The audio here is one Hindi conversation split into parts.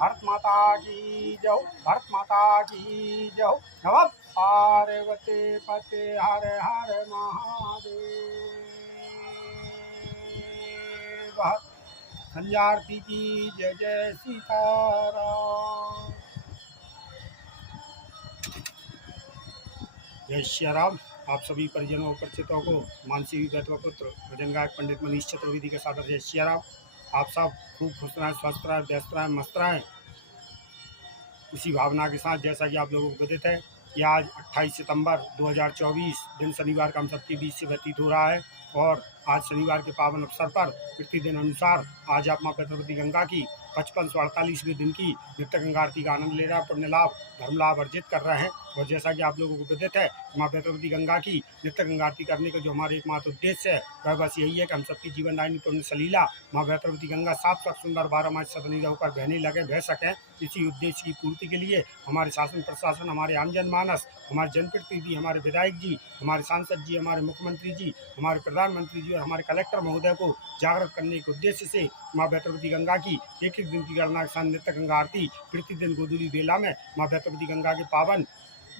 भारत माता की जय, भारत माता की जय। नमः पार्वती पते हर हर महादेव। संध्या आरती की जय जय सीताराम। जय श्री राम। आप सभी परिजनों और परिचितों को मानसी वैद्य पुत्र भजन गायक पंडित मनीष चतुर्वेदी के साथ जय श्री राम। आप सब खूब खुश रहें, स्वस्थ रहें, व्यस्त रहें, मस्त रहें। इसी भावना के साथ जैसा कि आप लोगों को विदित है कि आज 28 सितंबर 2024 दिन शनिवार का हम सबके बीच से व्यतीत हो रहा है और आज शनिवार के पावन अवसर पर प्रतिदिन अनुसार आज आप माँ पैतृपति गंगा की 5548वें दिन की नित्य गंगा आरती का आनंद ले रहे हैं, पुण्य लाभ धर्म लाभ अर्जित कर रहे हैं। और जैसा कि आप लोगों को विदित है माँ पैतृपति गंगा की नित्य गंगा आरती करने का जो हमारे एकमात्र उद्देश्य है वह बस यही है कि हम सबकी जीवनदायिनी पुण्य सलीला माँ पैतृपति गंगा साफ साफ सुंदर 12 मास सदनी होकर बहने लगे बह सकें। इसी उद्देश्य की पूर्ति के लिए हमारे शासन प्रशासन, हमारे आम जनमानस, हमारे जनप्रतिनिधि, हमारे विधायक जी, हमारे सांसद जी, हमारे मुख्यमंत्री जी, हमारे प्रधानमंत्री जी और हमारे कलेक्टर महोदय को जागृत करने के उद्देश्य से माँ पैतृपति गंगा की एक दिन की गणना के साथ नित्य गंगा आरती प्रतिदिन गोधूली बेला में माँ पैतृपति गंगा के पावन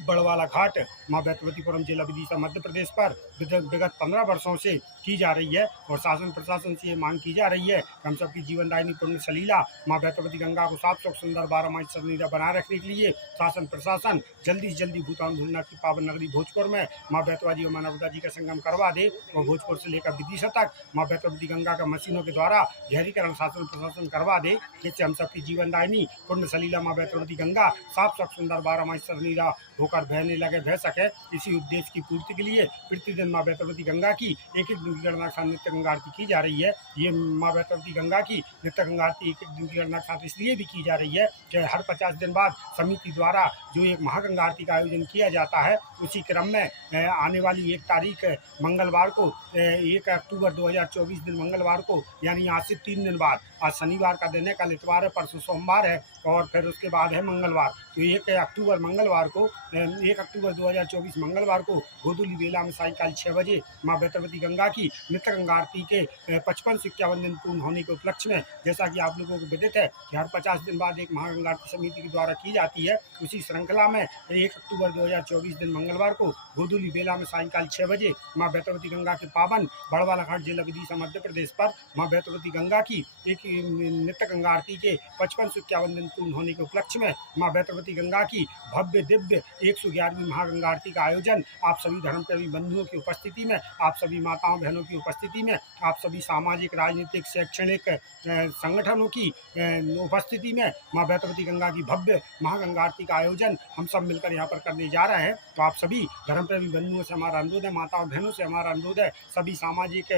बड़वाला घाट माँ बैतवतीपुरम जिला विदिशा मध्य प्रदेश पर विगत 15 वर्षों से की जा रही है। और शासन प्रशासन से ये मांग की जा रही है कि हम सबकी जीवनदायिनी पुण्य सलीला माँ बैतवती गंगा को साफ सुख सुंदर 12 मास सदनीरा बनाए रखने के लिए शासन प्रशासन जल्दी से जल्दी भूटान भूलनाथ की पावन नगरी भोजपुर में माँ बैतवाजी और मानवता जी का संगम करवा दे और भोजपुर से लेकर विदिशा तक माँ बैतवती गंगा का मशीनों के द्वारा गहरीकरण शासन प्रशासन करवा दे, जिससे हम सबकी जीवनदायिनी पुण्य सलीला माँ बैतवती गंगा साफ सुख सुंदर 12 मास सदनीरा होकर बहने लगे बह सके। इसी उद्देश्य की पूर्ति के लिए प्रतिदिन माँ बैतवती गंगा की एक दिन की गणना के साथ नित्य गंगा आरती की जा रही है। ये माँ बैतवती गंगा की नित्य गंगा आरती एक दिन की गणना के साथ इसलिए भी की जा रही है कि हर 50 दिन बाद समिति द्वारा जो एक महागंगा आरती का आयोजन किया जाता है, उसी क्रम में आने वाली 1 तारीख मंगलवार को 1 अक्टूबर 2024 दिन मंगलवार को, यानी आज से 3 दिन बाद, आज शनिवार का दिन है, कल इतवार है, परसों सोमवार है और फिर उसके बाद है मंगलवार। तो 1 अक्टूबर मंगलवार को 1 अक्टूबर 2024 मंगलवार को गोधूली बेला में सायंकाल 6 बजे माँ बैतवती गंगा की नित्य गंगा आरती के 55 से 51 दिन पूर्ण होने के उपलक्ष्य में, जैसा कि आप लोगों को विदित है कि हर 50 दिन बाद एक महागंगा आरती समिति के द्वारा की जाती है, उसी श्रृंखला में 1 अक्टूबर 2024 दिन मंगलवार को गोधूली बेला में सायंकाल 6 बजे माँ बैतवती गंगा के पावन बड़वाला घाट जिला विदिशा मध्य प्रदेश पर माँ बैतवती गंगा की एक नित्य गंगा आरती के 55 से 51 दिन पूर्ण होने के उपलक्ष्य में माँ बैतवती गंगा की भव्य दिव्य 111वीं महागंगा आरती का आयोजन आप सभी धर्मप्रेमी बंधुओं की उपस्थिति में, आप सभी माताओं बहनों की उपस्थिति में, आप सभी सामाजिक राजनीतिक शैक्षणिक संगठनों की उपस्थिति में माँ बैतवती गंगा की भव्य महागंगा आरती का आयोजन हम सब मिलकर यहाँ पर करने जा रहे हैं। तो आप सभी धर्मप्रेमी बंधुओं से हमारा अनुरोध है, माताओं बहनों से हमारा अनुरोध है, सभी सामाजिक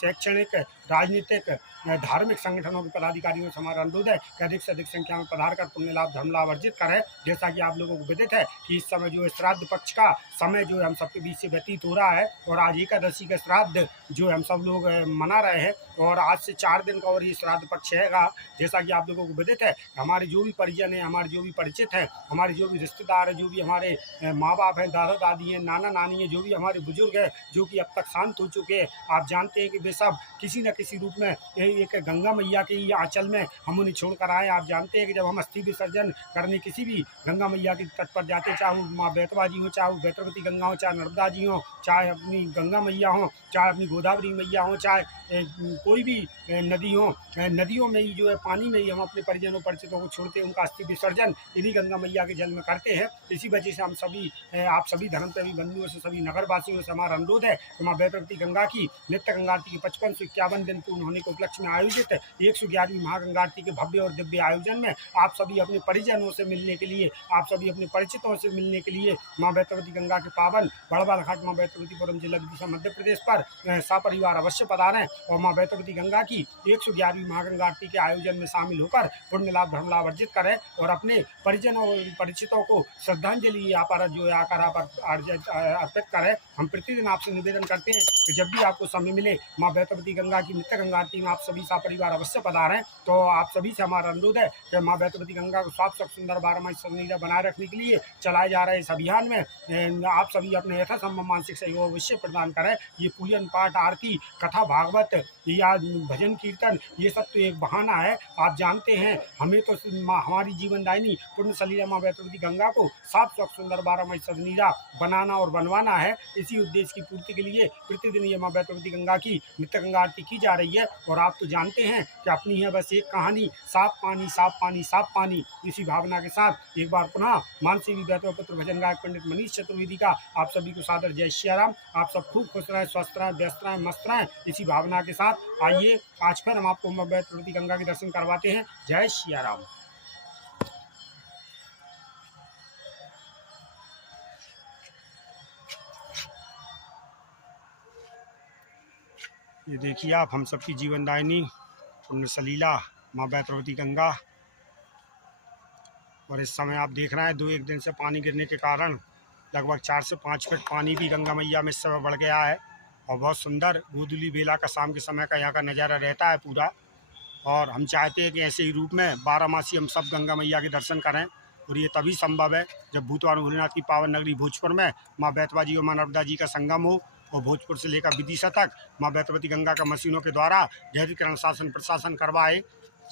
शैक्षणिक राजनीतिक धार्मिक संगठनों के पदाधिकारियों से हमारा अनुरोध है कि अधिक से अधिक संख्या में पधार कर पुण्य लाभ धर्म लाभ अर्जित करें। जैसा कि आप लोगों को विदित है कि इस समय जो है श्राद्ध पक्ष का समय जो है हम सबके बीच से व्यतीत हो रहा है और आज एकादशी का श्राद्ध जो है हम सब लोग मना रहे हैं और आज से 4 दिन का और ये श्राद्ध पक्ष हैगा। जैसा कि आप लोगों को विदित है हमारे जो भी परिजन हैं, हमारे जो भी परिचित हैं, हमारे जो भी रिश्तेदार हैं, जो भी हमारे माँ बाप हैं, दादा दादी हैं, नाना नानी हैं, जो भी हमारे बुजुर्ग हैं जो कि अब तक शांत हो चुके हैं, आप जानते हैं कि वे सब किसी न किसी रूप में एक गंगा मैया के आंचल में हम उन्हें छोड़कर आए। आप जानते हैं कि जब हम अस्थि विसर्जन करने किसी भी गंगा मैया के तट पर जाते, चाहे वो माँ बैतवा जी हो, चाहे वो बैतरवती गंगा हो, चाहे नर्मदा जी हो, चाहे अपनी गंगा मैया हो, चाहे अपनी गोदावरी मैया हो, चाहे कोई भी नदी हो, नदियों में ही जो है पानी में ही हम अपने परिजनों परिचितों को छोड़ते हैं, उनका अस्थि विसर्जन इन्हीं गंगा मैया के जल में करते हैं। इसी वजह से हम सभी आप सभी धर्मप्रेमी बंधुओं से, सभी नगरवासियों से हमारा अनुरोध है कि माँ बैतरवती गंगा की नित्य गंगा आरती के 55 से 51 दिन पूर्ण होने के उपलक्ष्य में आयोजित 111वीं महागंगा आरती के भव्य और दिव्य आयोजन में आप सभी अपने परिजनों से मिलने के लिए, आप सभी अपने परिचितों से मिलने के लिए माँ बैतरवती गंगा के पावन बड़वाला घाट माँ बैतरवतीपुरम जिला विदिशा मध्य प्रदेश पर सपरिवार अवश्य पधारें और माँ बैतरवती गंगा की 111वीं महागंगा आरती के आयोजन में शामिल होकर पुण्य लाभ धर्म लाभ अर्जित करें और अपने परिजनों और परिचितों को श्रद्धांजलि यहाँ पर जो है आकर आप अर्पित करें। हम प्रतिदिन आपसे निवेदन करते हैं कि जब भी आपको समय मिले माँ बैतरवती गंगा की नित्य गंगा आरती में आप सभी परिवार अवश्य पधारें। तो आप सभी से हमारा अनुरोध है कि माँ बैतरवती गंगा को साफ सुंदर 12 सन्निधा बनाए रखने के लिए चलाए जा रहे इस अभियान में आप सभी अपने यथासंभव मानसिक सहयोग अवश्य प्रदान करें। ये पूजन पाठ आरती कथा भागवत या भजन कीर्तन ये सब तो एक बहाना है। आप जानते हैं हमें तो हमारी जीवनदायिनी पुण्य सलीला माँ बैतरवती गंगा को साफ सुंदर 12 सन्निधा बनाना और बनवाना है। इसी उद्देश्य की पूर्ति के लिए प्रतिदिन ये माँ बैतरवती गंगा की नित्य गंगा आरती की जा रही है। और आप तो जानते हैं कि अपनी है बस एक कहानी, साफ पानी साफ पानी साफ पानी। इसी भावना के साथ एक बार पुनः मानसी बैतवा पुत्र भजन गायक पंडित मनीष चतुर्वेदी का आप सभी को सादर जय श्री राम। आप सब खूब खुश रहें, स्वस्थ रहें, व्यस्त रहें, मस्त रहें। इसी भावना के साथ आइए आज फिर हम आपको माँ बैतरवती गंगा के दर्शन करवाते हैं। जय श्री राम। ये देखिए आप हम सबकी जीवनदायिनी पुण्य सलीला माँ बैतरवती गंगा। और इस समय आप देख रहे हैं 2-1 दिन से पानी गिरने के कारण लगभग 4 से 5 फीट पानी भी गंगा मैया में इस समय बढ़ गया है। और बहुत सुंदर गोधूली बेला का शाम के समय का यहाँ का नज़ारा रहता है पूरा। और हम चाहते हैं कि ऐसे ही रूप में 12 मासी हम सब गंगा मैया के दर्शन करें। और ये तभी संभव है जब भूतवान भोलेनाथ की पावन नगरी भोजपुर में माँ बैतवा जी और माँ नर्मदा जी का संगम हो। और भोजपुर से लेकर विदिशा तक माँ बैतरवती गंगा का मशीनों के द्वारा गहरीकरण शासन प्रशासन करवाए।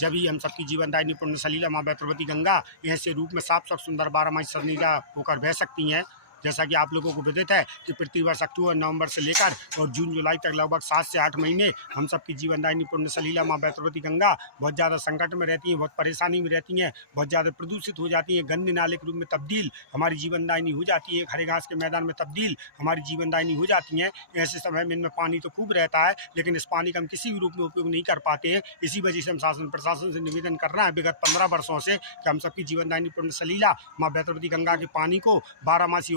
जब ही हम सबकी जीवनदायिनी पुण्य सलीला माँ बैतरवती गंगा ऐसे रूप में साफ सुंदर 12 सन्निधा होकर बह सकती हैं। जैसा कि आप लोगों को विदित है कि प्रतिवर्ष अक्टूबर नवंबर से लेकर और जून जुलाई तक लगभग 7 से 8 महीने हम सबकी जीवनदायिनी पुण्य सलीला माँ बैतरवती गंगा बहुत ज़्यादा संकट में रहती हैं, बहुत परेशानी में रहती हैं, बहुत ज़्यादा प्रदूषित हो जाती हैं, गंदे नाले के रूप में तब्दील हमारी जीवनदायिनी हो जाती है, हरे घास के मैदान में तब्दील हमारी जीवनदायिनी हो जाती हैं। ऐसे समय में इनमें पानी तो खूब रहता है लेकिन इस पानी का हम किसी भी रूप में उपयोग नहीं कर पाते हैं। इसी वजह से हम शासन प्रशासन से निवेदन कर रहे हैं विगत 15 वर्षों से कि हम सबकी जीवनदायिनी पुण्य सलीला माँ बैतरवती गंगा के पानी को 12 मासी